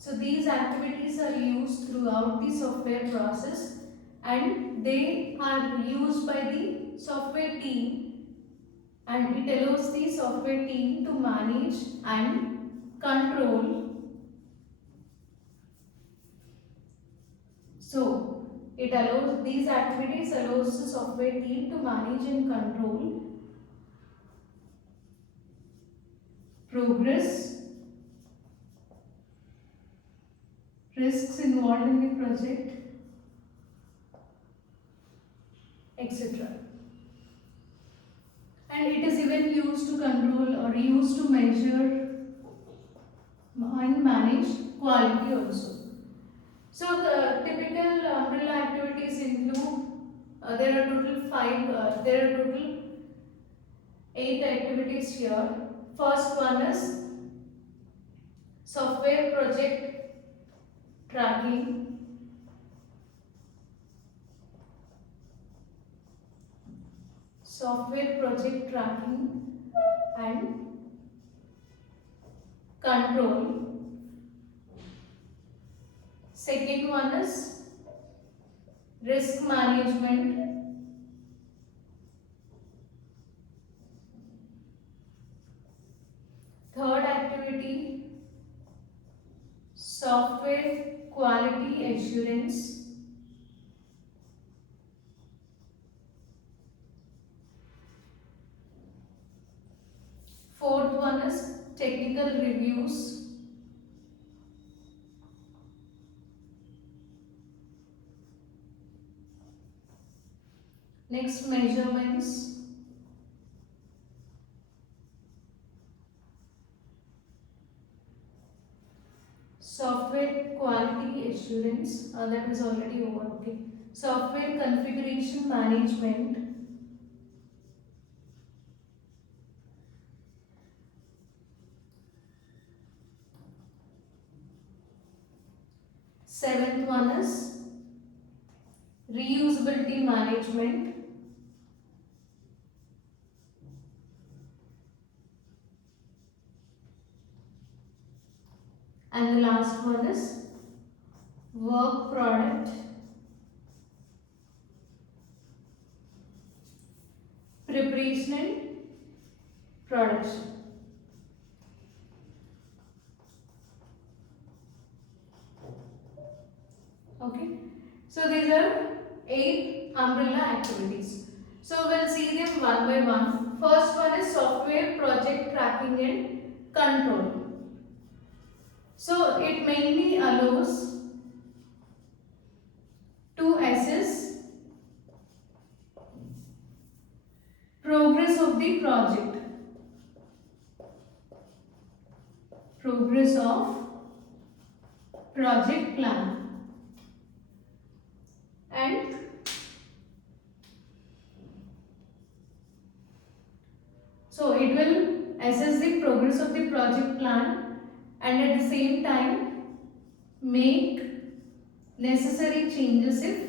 So these activities are used throughout the software process and they are used by the software team, and it allows the software team to manage and control. So it allows, these activities allows the software team to manage and control progress, risks involved in the project, etc. And it is even used to control or used to measure and manage quality also. So the typical umbrella activities include there are total 8 activities here. First one is software project tracking. Software project tracking and control. Second one is risk management. Third activity, software quality assurance. Fourth one is technical reviews. Next, measurements. Software quality assurance, that is already over, okay. Software configuration management. Seventh one is reusability management. And the last one is work product preparation and production. Okay, so these are 8 umbrella activities. So we'll see them one by one. First one is software project tracking and control. So it mainly allows to assess progress of the project. Progress of project plan. And so it will assess the progress of the project plan and at the same time make necessary changes if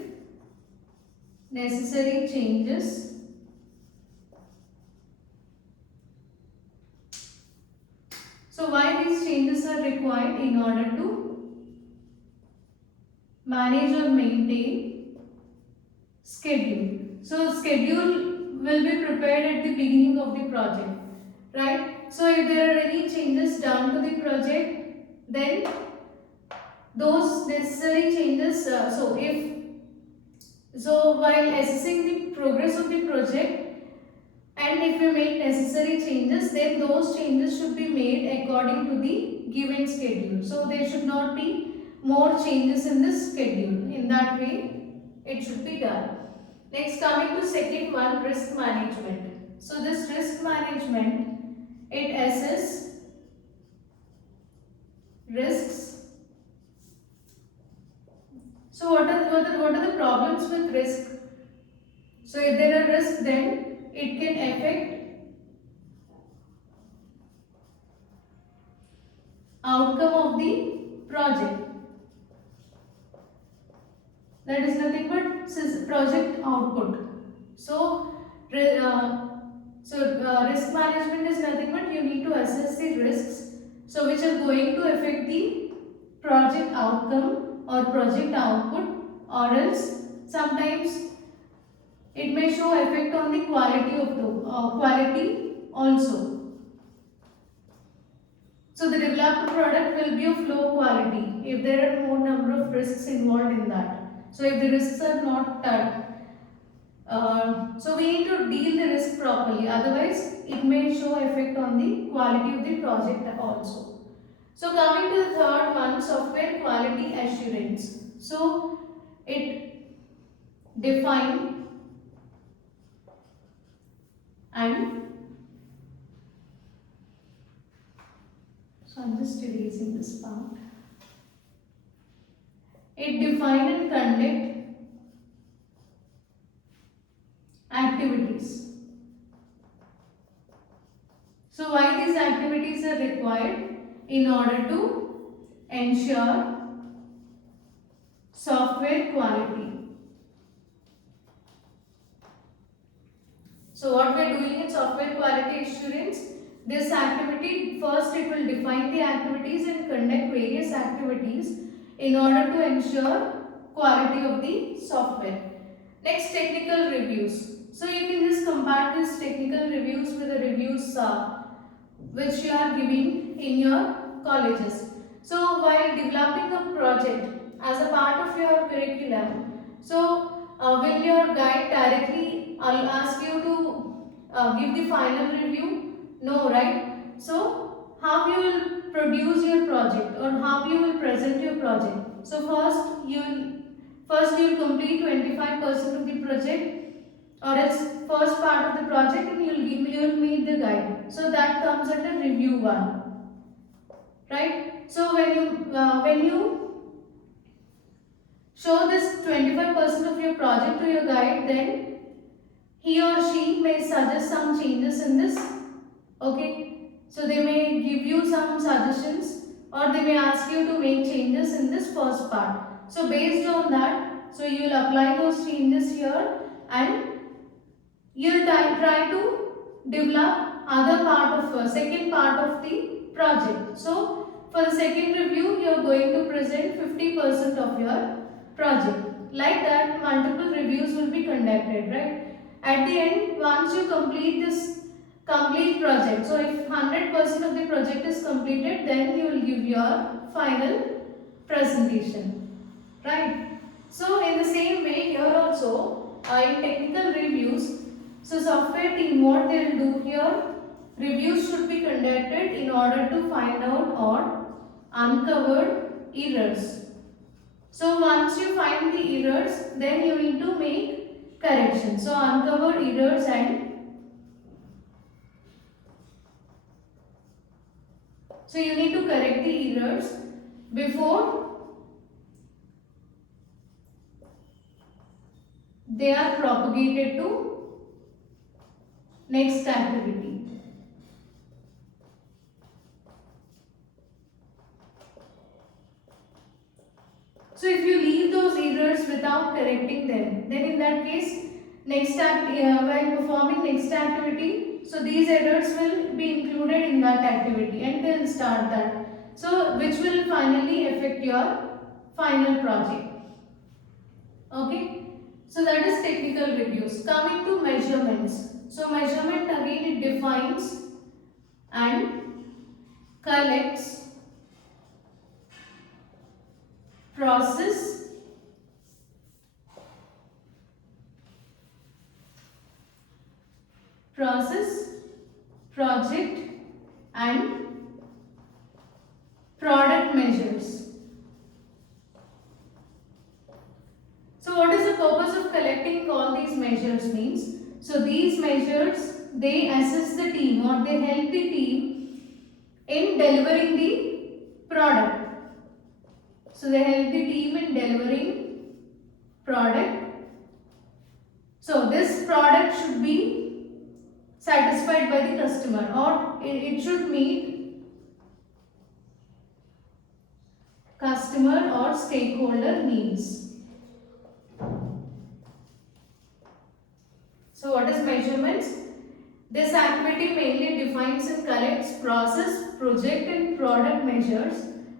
necessary changes. So why these changes are required? In order to manage or maintain schedule. So schedule will be prepared at the beginning of the project, right? So if there are any changes done to the project, then those necessary changes, while assessing the progress of the project, and if you make necessary changes, then those changes should be made according to the given schedule. So there should not be more changes in this schedule. In that way, it should be done. Next, coming to second one, risk management. So this risk management, it assesses risks. So what are the problems with risk? So if there are risks, then it can affect outcome of the project. That is nothing but project output. So, risk management is nothing but you need to assess the risks, so which are going to affect the project outcome or project output, or else sometimes it may show effect on the quality of the quality also. So the developed product will be of low quality if there are more number of risks involved in that. So if the risks are not so we need to deal the risk properly, otherwise it may show effect on the quality of the project also. So coming to the third one, software quality assurance. So it define and so I'm just erasing this part. It define and conduct activities. So why these activities are required? In order to ensure software quality. So what we are doing in software quality assurance, this activity, first it will define the activities and conduct various activities in order to ensure quality of the software. Next, technical reviews. So you can just compare this technical reviews with the reviews which you are giving in your colleges. So while developing a project as a part of your curriculum, so will your guide directly ask you to give the final review? No, right? So how you will produce your project or how you will present your project? So first you will complete 25% of the project, or else first part of the project, and you will meet the guide. So that comes under review one, right? So when you show this 25% of your project to your guide, then he or she may suggest some changes in this. Okay, so they may give you some suggestions, or they may ask you to make changes in this first part. So based on that, so you will apply those changes here, and you will try to develop other part of second part of the project. So for the second review, you are going to present 50% of your project. Like that, multiple reviews will be conducted, right? At the end, once you complete this complete project, so if 100% of the project is completed, then you will give your final presentation, right? So in the same way, here also in technical reviews, so software team, what they will do here, reviews should be conducted in order to find out or uncover errors. So once you find the errors, then you need to make corrections. So uncover errors, and so you need to correct the errors before they are propagated to next activity. So if you leave those errors without correcting them, then in that case, while performing next activity, so these errors will be included in that activity and they'll start that. So which will finally affect your final project. Okay. So that is technical reviews. Coming to measurements. So measurement again, it defines and collects, process, project and product measures. So what is the purpose of collecting all these measures means? So these measures, they assist the team or they help the team in delivering the product. So they help the team in delivering product. So this product should be satisfied by the customer, or it should meet customer or stakeholder needs. So what is measurements? This activity mainly defines and collects process, project and product measures,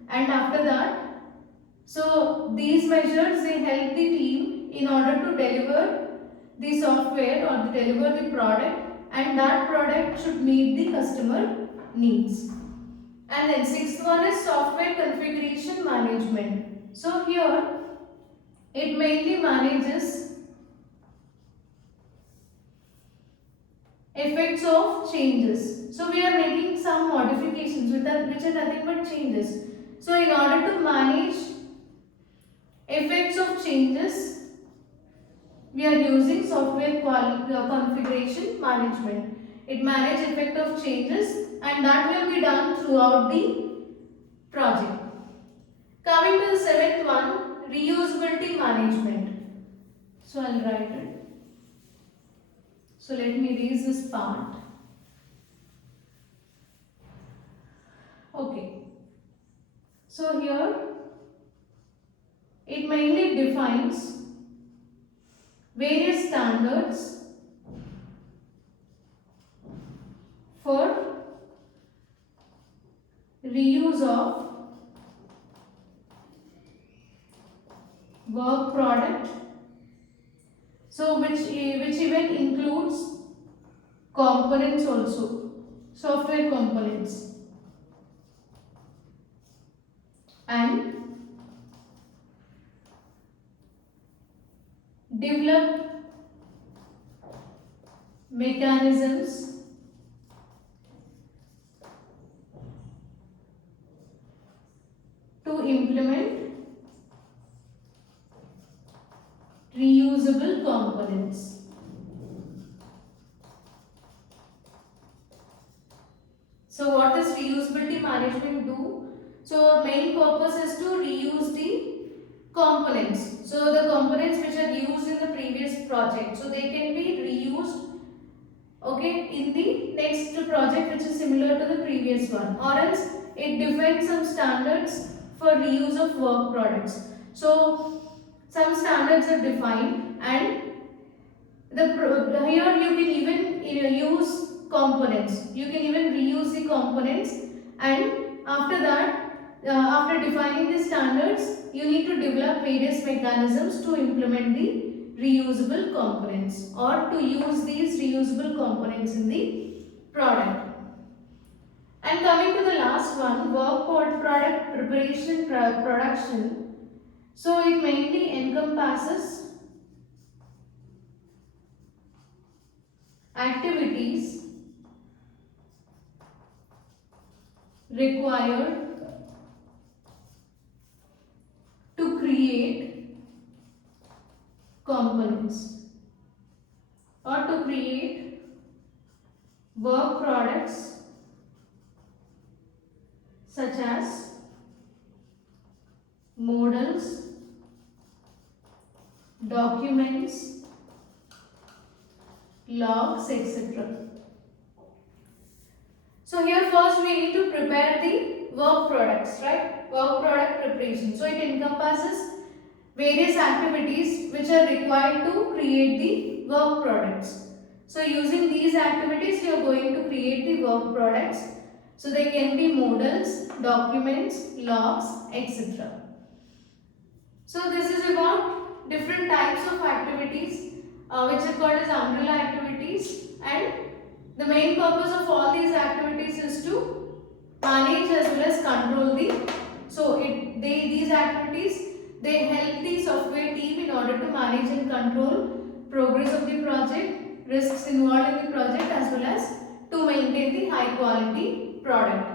and after that So these measures, they help the team in order to deliver the software or deliver the product, and that product should meet the customer needs. And then sixth one is software configuration management. So here it mainly manages effects of changes. So we are making some modifications which are nothing but changes. So in order to manage effects of changes, we are using software configuration management. It manages effect of changes, and that will be done throughout the project. Coming to the seventh one, reusability management. So I'll write it. So let me erase this part. Okay. So here it mainly defines various standards for reuse of work product, so which even includes components also, software components, and develop mechanisms to implement reusable components. So what does reusability management do? So main purpose is to reuse the components. So the components which are used in the previous project, so they can be reused, okay, in the next project which is similar to the previous one, or else it defines some standards for reuse of work products. So some standards are defined, and here you can even use components. You can even reuse the components, and after that, after defining the standards, you need to develop various mechanisms to implement the reusable components, or to use these reusable components in the product. And coming to the last one, product preparation production. So it mainly encompasses activities required to create components, or to create work products such as models, documents, logs, etc. So here first we need to prepare the work products, right? Work product preparation. So it encompasses various activities which are required to create the work products. So using these activities you are going to create the work products. So they can be models, documents, logs, etc. So this is about different types of activities which are called as umbrella activities, and the main purpose of all these activities is to manage as well as control the, so these activities, they help the software team in order to manage and control progress of the project, risks involved in the project, as well as to maintain the high quality product.